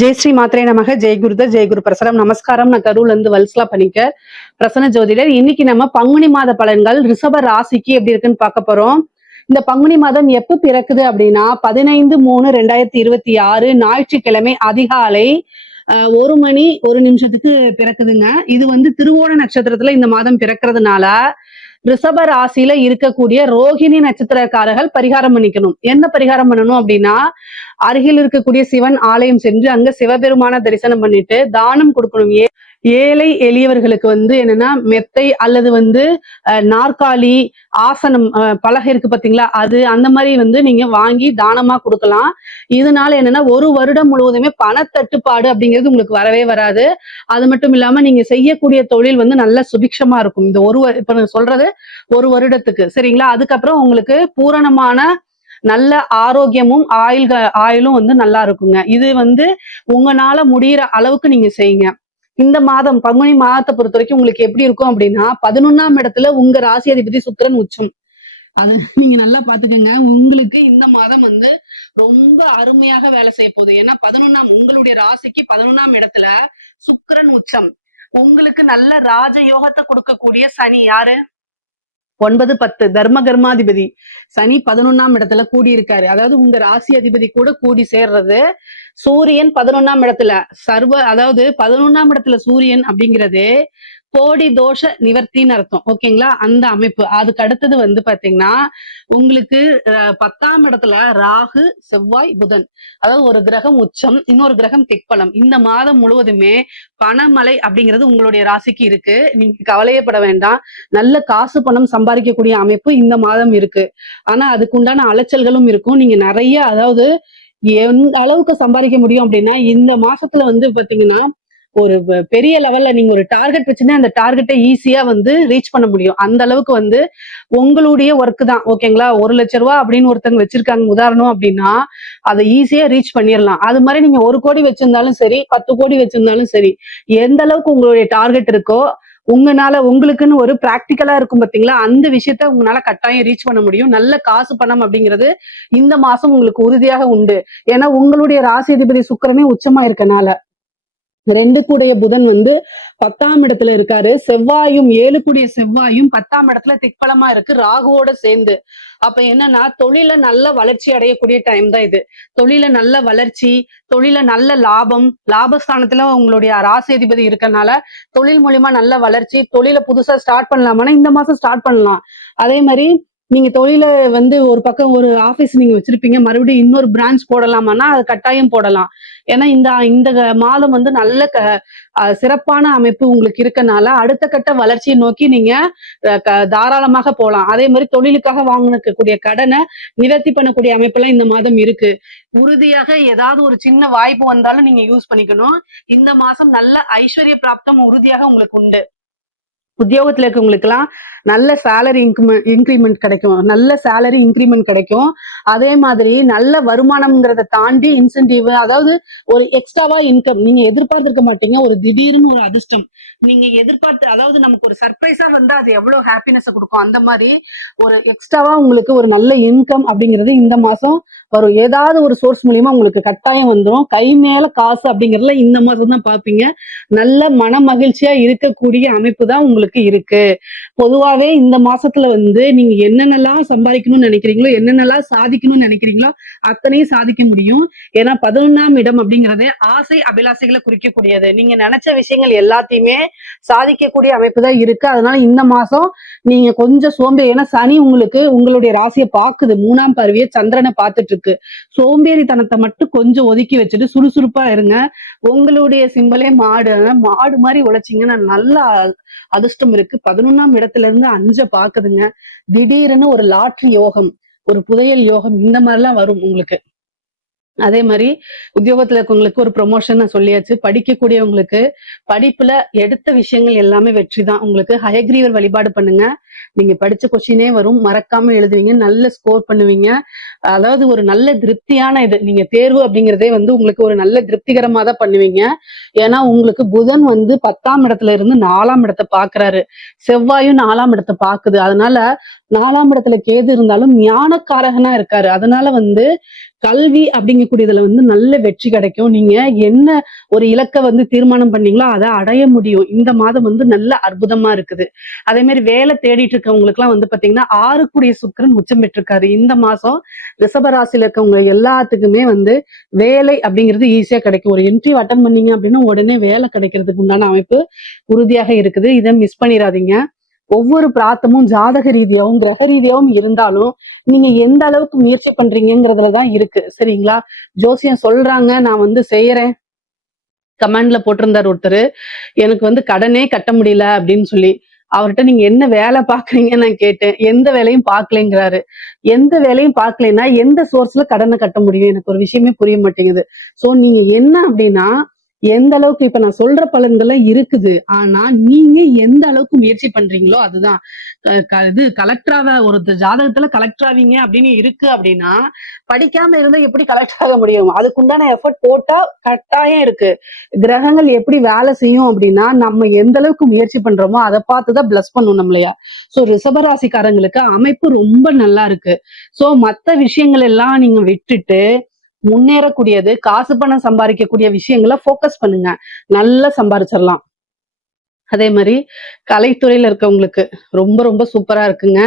ஜெய் ஸ்ரீ மாத்திரை நமக ஜெய் குருத ஜெய் குரு பிரசரம் நமஸ்காரம். நான் கரூர்ல இருந்து வல்சலா பண்ணிக்க பிரசன்ன ஜோதிடர். இன்னைக்கு நம்ம பங்குனி மாத பலன்கள் ரிஷப ராசிக்கு எப்படி இருக்குன்னு பார்க்க போறோம். இந்த பங்குனி மாதம் எப்ப பிறக்குது அப்படின்னா 15/3/2026 ஞாயிற்றுக்கிழமை அதிகாலை 1 மணி 1 நிமிஷத்துக்கு பிறக்குதுங்க. இது திருவோண நட்சத்திரத்துல இந்த மாதம் பிறக்கிறதுனால ரிஷப ராசியில இருக்கக்கூடிய ரோகிணி நட்சத்திரக்காரர்கள் பரிகாரம் பண்ணிக்கணும். என்ன பரிகாரம் பண்ணணும் அப்படின்னா, அருகில் இருக்கக்கூடிய சிவன் ஆலயம் சென்று அங்க சிவபெருமான தரிசனம் பண்ணிட்டு தானம் கொடுக்கணும். ஏழை எளியவர்களுக்கு என்னன்னா மெத்தை அல்லது நாற்காலி, ஆசனம், பலகை இருக்கு பாத்தீங்களா, அது அந்த மாதிரி நீங்க வாங்கி தானமா கொடுக்கலாம். இதனால என்னன்னா ஒரு வருடம் முழுவதுமே பணத்தட்டுப்பாடு அப்படிங்கிறது உங்களுக்கு வரவே வராது. அது மட்டும் இல்லாம நீங்க செய்யக்கூடிய தொழில் நல்ல சுபிக்ஷமா இருக்கும். இந்த இப்ப நான் சொல்றது 1 வருடத்துக்கு, சரிங்களா? அதுக்கப்புறம் உங்களுக்கு பூரணமான நல்ல ஆரோக்கியமும் ஆயுளும் நல்லா இருக்குங்க. இது உங்களால முடியிற அளவுக்கு நீங்க செய்யுங்க. இந்த மாதம் பங்குனி மாதத்தை பொறுத்த வரைக்கும் உங்களுக்கு எப்படி இருக்கும் அப்படின்னா, 11ஆம் இடத்துல உங்க ராசி அதிபதி சுக்கிரன் உச்சம். அது நீங்க நல்லா பாத்துக்கோங்க. உங்களுக்கு இந்த மாதம் ரொம்ப அருமையாக வேலை செய்ய போகுது. ஏன்னா உங்களுடைய ராசிக்கு 11ஆம் இடத்துல சுக்கிரன் உச்சம். உங்களுக்கு நல்ல ராஜயோகத்தை கொடுக்கக்கூடிய சனி யாரு? 9, 10 தர்ம கர்மாதிபதி சனி 11ஆம் இடத்துல கூடி இருக்காரு. அதாவது உங்க ராசி அதிபதி கூட கூடி சேர்றது. சூரியன் 11ஆம் இடத்துல அதாவது 11ஆம் இடத்துல சூரியன் அப்படிங்கிறது கோடி தோஷ நிவர்த்தின்னு அர்த்தம். ஓகேங்களா? அந்த அமைப்பு. அதுக்கு அடுத்தது பாத்தீங்கன்னா உங்களுக்கு 10ஆம் இடத்துல ராகு, செவ்வாய், புதன். அதாவது ஒரு கிரகம் உச்சம், இன்னொரு கிரகம் திக்பலம். இந்த மாதம் முழுவதுமே பணமழை அப்படிங்கிறது உங்களுடைய ராசிக்கு இருக்கு. நீங்க கவலையப்பட வேண்டாம். நல்ல காசு பணம் சம்பாதிக்கக்கூடிய அமைப்பு இந்த மாதம் இருக்கு. ஆனா அதுக்கு உண்டான அலைச்சல்களும் இருக்கும். நீங்க நிறைய, அதாவது எந்த அளவுக்கு சம்பாதிக்க முடியும் அப்படின்னா, இந்த மாசத்துல பாத்தீங்கன்னா ஒரு பெரிய லெவல்ல நீங்க ஒரு டார்கெட் வச்சுன்னா அந்த டார்கெட்டை ஈஸியா ரீச் பண்ண முடியும். அந்த அளவுக்கு உங்களுடைய ஒர்க் தான். ஓகேங்களா? 1,00,000 அப்படின்னு ஒருத்தவங்க வச்சிருக்காங்க உதாரணம் அப்படின்னா, அதை ஈஸியா ரீச் பண்ணிடலாம். அது மாதிரி நீங்க 1 கோடி வச்சிருந்தாலும் சரி, 10 கோடி வச்சிருந்தாலும் சரி, எந்த அளவுக்கு உங்களுடைய டார்கெட் இருக்கோ உங்களுக்குன்னு ஒரு பிராக்டிக்கலா இருக்கும் பாத்தீங்களா, அந்த விஷயத்த உங்களால கட்டாயம் ரீச் பண்ண முடியும். நல்ல காசு பணம் அப்படிங்கிறது இந்த மாசம் உங்களுக்கு உறுதியாக உண்டு. ஏன்னா உங்களுடைய ராசி அதிபதி சுக்கிரனே உச்சமா இருக்கனால 2 கூடிய புதன் 10ஆம் இடத்துல இருக்காரு. செவ்வாயும் 7 கூடிய செவ்வாயும் 10ஆம் இடத்துல திக்பலமா இருக்கு ராகுவோட சேர்ந்து. அப்ப என்னன்னா தொழில நல்ல வளர்ச்சி அடையக்கூடிய டைம் தான் இது. தொழில நல்ல வளர்ச்சி, தொழில நல்ல லாபம், லாபஸ்தானத்துல உங்களுடைய ராசி அதிபதி இருக்கனால தொழில் மூலியமா நல்ல வளர்ச்சி. தொழில புதுசா ஸ்டார்ட் பண்ணலாமான்னா இந்த மாசம் ஸ்டார்ட் பண்ணலாம். அதே மாதிரி நீங்க தொழில ஒரு பக்கம் ஒரு ஆபீஸ் நீங்க வச்சிருப்பீங்க, மறுபடியும் இன்னொரு பிரான்ச் போடலாமான்னா அது கட்டாயம் போடலாம். ஏன்னா இந்த மாதம் நல்ல சிறப்பான அமைப்பு உங்களுக்கு இருக்கனால அடுத்த கட்ட வளர்ச்சியை நோக்கி நீங்க தாராளமாக போலாம். அதே மாதிரி தொழிலுக்காக வாங்கக்கூடிய கடனை நிவர்த்தி பண்ணக்கூடிய அமைப்பெல்லாம் இந்த மாதம் இருக்கு. உறுதியாக ஏதாவது ஒரு சின்ன வாய்ப்பு வந்தாலும் நீங்க யூஸ் பண்ணிக்கணும். இந்த மாசம் நல்ல ஐஸ்வர்ய பிராப்தம் உறுதியாக உங்களுக்கு உண்டு. உத்தியோகத்துல இருக்கவங்களுக்கு எல்லாம் நல்ல சேலரி இன்க்ரிமெண்ட் கிடைக்கும். நல்ல சேலரி இன்க்ரிமெண்ட் கிடைக்கும். அதே மாதிரி நல்ல வருமானம்ங்கிறத தாண்டி இன்சென்டிவ், அதாவது ஒரு எக்ஸ்ட்ராவா இன்கம் நீங்க எதிர்பார்த்திருக்க மாட்டீங்க. ஒரு திடீர்னு ஒரு அதிர்ஷ்டம் நீங்க எதிர்பார்த்து, அதாவது நமக்கு ஒரு சர்ப்ரைஸா அது எவ்வளவு ஹாப்பினஸ் கொடுக்கும். அந்த மாதிரி ஒரு எக்ஸ்ட்ராவா உங்களுக்கு ஒரு நல்ல இன்கம் அப்படிங்கிறது இந்த மாசம் வரும். ஏதாவது ஒரு சோர்ஸ் மூலியமா உங்களுக்கு கட்டாயம் வந்துடும். கை மேல காசு அப்படிங்கறதுல இந்த மாசம் தான் பாப்பீங்க. நல்ல மன மகிழ்ச்சியா இருக்கக்கூடிய அமைப்பு தான் உங்களுக்கு இருக்கு. பொதுவாவே இந்த மாசத்துல நீங்க என்னென்னலாம் சம்பாதிக்கணும்னு நினைக்கிறீங்களோ, என்னென்னலாம் சாதிக்கணும்னு நினைக்கிறீங்களோ அத்தனையும் சாதிக்க முடியும். ஏன்னா 11ஆம் இடம் அப்படிங்கறதே ஆசை அபிலாசைகளை குறிக்கக்கூடியது. நீங்க நினைச்ச விஷயங்கள் எல்லாத்தையுமே சாதிக்கக்கூடிய அமைப்பு தான் இருக்கு. அதனால இந்த மாசம் நீங்க கொஞ்சம் ஏன்னா சனி உங்களுடைய ராசியை பாக்குது, 3ஆம் பார்வையை சந்திரனை பார்த்துட்டு இருக்கு. சோம்பேறித்தனத்தை மட்டும் கொஞ்சம் ஒதுக்கி வச்சுட்டு சுறுசுறுப்பா இருங்க. உங்களுடைய சிம்பலே மாடு மாதிரி உழைச்சிங்கன்னா நல்ல அதிர்ஷ்டம் இருக்கு. 11ஆம் இடத்துல இருந்து 5 பாக்குதுங்க. திடீர்னு ஒரு லாட்ரி யோகம், ஒரு புதையல் யோகம், இந்த மாதிரிலாம் வரும் உங்களுக்கு. அதே மாதிரி உத்தியோகத்துல இருக்கவங்களுக்கு ஒரு ப்ரொமோஷன் நான் சொல்லியாச்சு. படிக்கக்கூடியவங்களுக்கு படிப்புல எடுத்த விஷயங்கள் எல்லாமே வெற்றி தான். உங்களுக்கு ஹயக்ரீவர் வழிபாடு பண்ணுங்க. நீங்க படிச்ச கொஸ்டினே வரும், மறக்காம எழுதுவீங்க, நல்ல ஸ்கோர் பண்ணுவீங்க. அதாவது ஒரு நல்ல திருப்தியான இது. நீங்க தேர்வு அப்படிங்கிறதே உங்களுக்கு ஒரு நல்ல திருப்திகரமா தான் பண்ணுவீங்க. ஏன்னா உங்களுக்கு புதன் 10ஆம் இடத்துல இருந்து 4ஆம் இடத்தை பாக்குறாரு. செவ்வாயும் 4ஆம் இடத்தை பாக்குது. அதனால 4ஆம் இடத்துல கேது இருந்தாலும் ஞானக்காரகனா இருக்காரு. அதனால வந்து கல்வி அப்படிங்கக்கூடியதுல வந்து நல்ல வெற்றி கிடைக்கும். நீங்க என்ன ஒரு இலக்க வந்து தீர்மானம் பண்ணீங்களோ அதை அடைய முடியும். இந்த மாதம் வந்து நல்ல அற்புதமா இருக்குது. அதே மாதிரி வேலை தேடிட்டு இருக்கவங்களுக்கு எல்லாம் வந்து பாத்தீங்கன்னா 6 சுக்கிரன் உச்சம் பெற்றிருக்காரு. இந்த மாசம் ரிஷபராசியில இருக்கவங்க எல்லாத்துக்குமே வந்து வேலை அப்படிங்கிறது ஈஸியா கிடைக்கும். ஒரு இன்டர்வியூ அட்டன் பண்ணீங்க அப்படின்னா உடனே வேலை கிடைக்கிறதுக்கு உண்டான அமைப்பு உறுதியாக இருக்குது. இதை மிஸ் பண்ணிடாதீங்க. ஒவ்வொரு பிராத்தமும் ஜாதக ரீதியாவும் கிரக ரீதியாவும் இருந்தாலும் நீங்க எந்த அளவுக்கு முயற்சி பண்றீங்கிறதுலதான் இருக்கு. சரிங்களா? ஜோசியம் சொல்றாங்க, நான் வந்து செய்யறேன். கமெண்ட்ல போட்டிருந்தாரு ஒருத்தர், எனக்கு வந்து கடனே கட்ட முடியல அப்படின்னு சொல்லி. அவர்கிட்ட நீங்க என்ன வேலை பாக்குறீங்கன்னு நான் கேட்டேன். எந்த வேலையும் பார்க்கலைங்கிறாரு. எந்த வேலையும் பார்க்கலைன்னா எந்த சோர்ஸ்ல கடனை கட்ட முடியும்? எனக்கு ஒரு விஷயமே புரிய மாட்டேங்குது. சோ நீங்க என்ன அப்படின்னா எந்த அளவுக்கு இப்ப நான் சொல்ற பலன்கள்லாம் இருக்குது. ஆனா நீங்க எந்த அளவுக்கு முயற்சி பண்றீங்களோ அதுதான். இது கலெக்டராக ஒரு ஜாதகத்துல கலெக்டர் ஆவீங்க அப்படின்னு இருக்கு அப்படின்னா படிக்காம இருந்தா எப்படி கலெக்டர் ஆக முடியும்? அதுக்குண்டான எஃபர்ட் போட்டா கட்டாயம் இருக்கு. கிரகங்கள் எப்படி வேலை செய்யும் அப்படின்னா நம்ம எந்த அளவுக்கு முயற்சி பண்றோமோ அதை பார்த்துதான் பிளஸ் பண்ணும் நம்மளையா. சோ ரிஷபராசிக்காரங்களுக்கு அமைப்பு ரொம்ப நல்லா இருக்கு. சோ மத்த விஷயங்கள் எல்லாம் நீங்க விட்டுட்டு முன்னேறக்கூடியது, காசு பணம் சம்பாதிக்கக்கூடிய விஷயங்களை போக்கஸ் பண்ணுங்க. நல்லா சம்பாதிச்சிடலாம். அதே மாதிரி கலைத்துறையில இருக்கவங்களுக்கு ரொம்ப ரொம்ப சூப்பரா இருக்குங்க.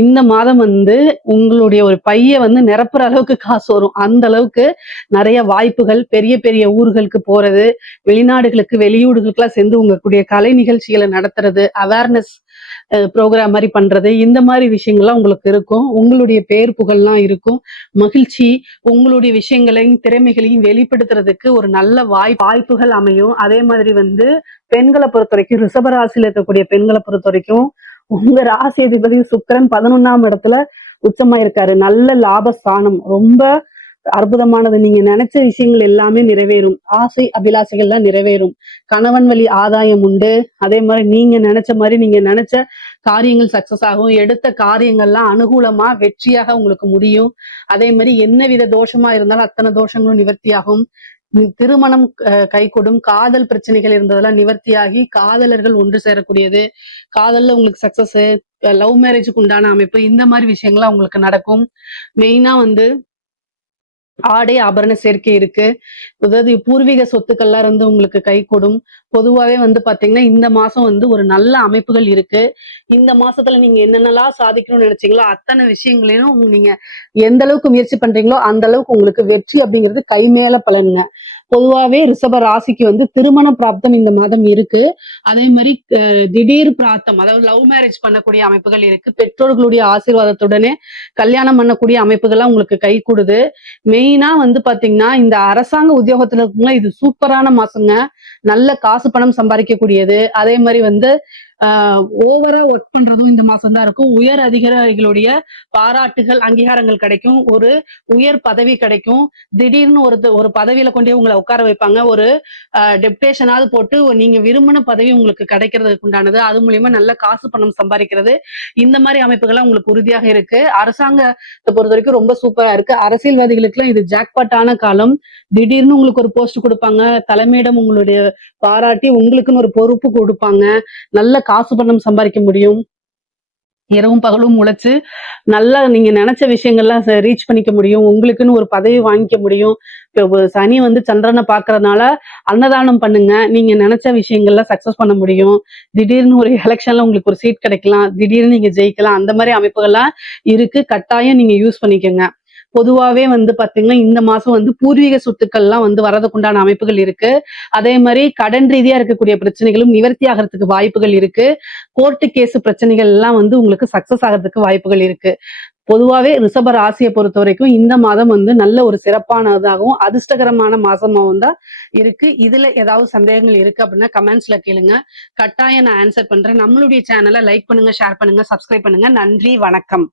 இந்த மாதம் வந்து உங்களுடைய ஒரு பைய வந்து நிரப்புற அளவுக்கு காசு வரும். அந்த அளவுக்கு நிறைய வாய்ப்புகள், பெரிய பெரிய ஊர்களுக்கு போறது, வெளிநாடுகளுக்கு வெளியூர்களுக்கெல்லாம் சென்று உங்களுடைய கலை நிகழ்ச்சிகளை நடத்துறது, அவேர்னஸ் ப்ரோக்ராம் மாதிரி பண்றது, இந்த மாதிரி விஷயங்கள்லாம் உங்களுக்கு இருக்கும். உங்களுடைய பேர் புகழ்லாம் இருக்கும். மகிழ்ச்சி, உங்களுடைய விஷயங்களையும் திறமைகளையும் வெளிப்படுத்துறதுக்கு ஒரு நல்ல வாய்ப்புகள் அமையும். அதே மாதிரி வந்து பெண்களை பொறுத்த வரைக்கும், ரிஷபராசியில இருக்கக்கூடிய பெண்களை பொறுத்த வரைக்கும் உங்க ராசி அதிபதி சுக்கிரன் 11ஆம் இடத்துல உச்சமா இருக்காரு. நல்ல லாபஸ்தானம், ரொம்ப அற்புதமானது. நீங்க நினைச்ச விஷயங்கள் எல்லாமே நிறைவேறும். ஆசை அபிலாசைகள்லாம் நிறைவேறும். கணவன் வழி ஆதாயம் உண்டு. அதே மாதிரி நீங்க நினைச்ச காரியங்கள் சக்சஸ் ஆகும். எடுத்த காரியங்கள்லாம் அனுகூலமா வெற்றியாக உங்களுக்கு முடியும். அதே மாதிரி என்ன வித தோஷமா இருந்தாலும் அத்தனை தோஷங்களும் நிவர்த்தியாகும். திருமணம் கைகூடும். காதல் பிரச்சனைகள் இருந்ததெல்லாம் நிவர்த்தியாகி காதலர்கள் ஒன்று சேரக்கூடியது, காதல்ல உங்களுக்கு சக்சஸ், லவ் மேரேஜுக்கு உண்டான அமைப்பு, இந்த மாதிரி விஷயங்கள்லாம் உங்களுக்கு நடக்கும். மெயினா வந்து ஆடை ஆபரண சேர்க்கை இருக்கு. அதாவது பூர்வீக சொத்துக்கள்லாம் இருந்து உங்களுக்கு கை கூடும். பொதுவாவே வந்து பாத்தீங்கன்னா இந்த மாசம் வந்து ஒரு நல்ல அமைப்புகள் இருக்கு. இந்த மாசத்துல நீங்க என்னென்னலாம் சாதிக்கணும்னு நினைச்சீங்களோ அத்தனை விஷயங்களையும் நீங்க எந்த அளவுக்கு முயற்சி பண்றீங்களோ அந்த அளவுக்கு உங்களுக்கு வெற்றி அப்படிங்கிறது கை மேல பலனுங்க. பொதுவாவே ரிஷப ராசிக்கு வந்து திருமண பிராப்தம் இந்த மாதம் இருக்கு. அதே மாதிரி திடீர் பிராப்தம், அதாவது லவ் மேரேஜ் பண்ணக்கூடிய அமைப்புகள் இருக்கு. பெற்றோர்களுடைய ஆசீர்வாதத்துடனே கல்யாணம் பண்ணக்கூடிய அமைப்புகள்லாம் உங்களுக்கு கை கூடுது. மெயினா வந்து பாத்தீங்கன்னா இந்த அரசாங்க உத்தியோகத்துல இருக்கவங்க இது சூப்பரான மாசங்க. நல்ல காசு பணம் சம்பாதிக்கக்கூடியது. அதே மாதிரி வந்து ஓவரா ஒர்க் பண்றதும் இந்த மாசம் தான் இருக்கும். உயர் அதிகாரிகளுடைய பாராட்டுகள், அங்கீகாரங்கள் கிடைக்கும். ஒரு உயர் பதவி கிடைக்கும். திடீர்னு ஒரு பதவியில கொண்டே உங்களை உட்கார வைப்பாங்க. ஒரு டெப்டேஷனாவது போட்டு நீங்க விரும்பின பதவி உங்களுக்கு கிடைக்கிறதுக்கு உண்டானது. அது மூலியமா நல்ல காசு பணம் சம்பாதிக்கிறது, இந்த மாதிரி அமைப்புகள்லாம் உங்களுக்கு உறுதியாக இருக்கு. அரசாங்கத்தை பொறுத்த வரைக்கும் ரொம்ப சூப்பரா இருக்கு. அரசியல்வாதிகளுக்கு எல்லாம் இது ஜாக்பாட்டான காலம். திடீர்னு உங்களுக்கு ஒரு போஸ்ட் கொடுப்பாங்க. தலைமையிடம் உங்களுடைய பாராட்டி உங்களுக்குன்னு ஒரு பொறுப்பு கொடுப்பாங்க. நல்ல காசு பணம் சம்பாதிக்க முடியும். இரவும் பகலும் உழைச்சு நல்லா நீங்க நினைச்ச விஷயங்கள்லாம் ரீச் பண்ணிக்க முடியும். உங்களுக்குன்னு ஒரு பதவி வாங்கிக்க முடியும். சனி வந்து சந்திரனை பாக்குறதுனால அன்னதானம் பண்ணுங்க. நீங்க நினைச்ச விஷயங்கள்ல சக்சஸ் பண்ண முடியும். திடீர்னு ஒரு எலெக்ஷன்ல உங்களுக்கு ஒரு சீட் கிடைக்கலாம். திடீர்னு நீங்க ஜெயிக்கலாம். அந்த மாதிரி அமைப்புகள்லாம் இருக்கு. கட்டாயம் நீங்க யூஸ் பண்ணிக்கோங்க. பொதுவாவே வந்து பாத்தீங்கன்னா இந்த மாசம் வந்து பூர்வீக சொத்துக்கள்லாம் வந்து வரதுக்குண்டான அமைப்புகள் இருக்கு. அதே மாதிரி கடன் ரீதியா இருக்கக்கூடிய பிரச்சனைகளும் நிவர்த்தி ஆகிறதுக்கு வாய்ப்புகள் இருக்கு. கோர்ட்டு கேஸ் பிரச்சனைகள் எல்லாம் வந்து உங்களுக்கு சக்சஸ் ஆகிறதுக்கு வாய்ப்புகள் இருக்கு. பொதுவாவே ரிஷப ராசியை பொறுத்த வரைக்கும் இந்த மாதம் வந்து நல்ல ஒரு சிறப்பானதாகவும் அதிர்ஷ்டகரமான மாசமாகவும் தான் இருக்கு. இதுல ஏதாவது சந்தேகங்கள் இருக்கு அப்படின்னா கமெண்ட்ஸ்ல கேளுங்க. கட்டாயம் நான் ஆன்சர் பண்றேன். நம்மளுடைய சேனலை லைக் பண்ணுங்க, ஷேர் பண்ணுங்க, சப்ஸ்கிரைப் பண்ணுங்க. நன்றி, வணக்கம்.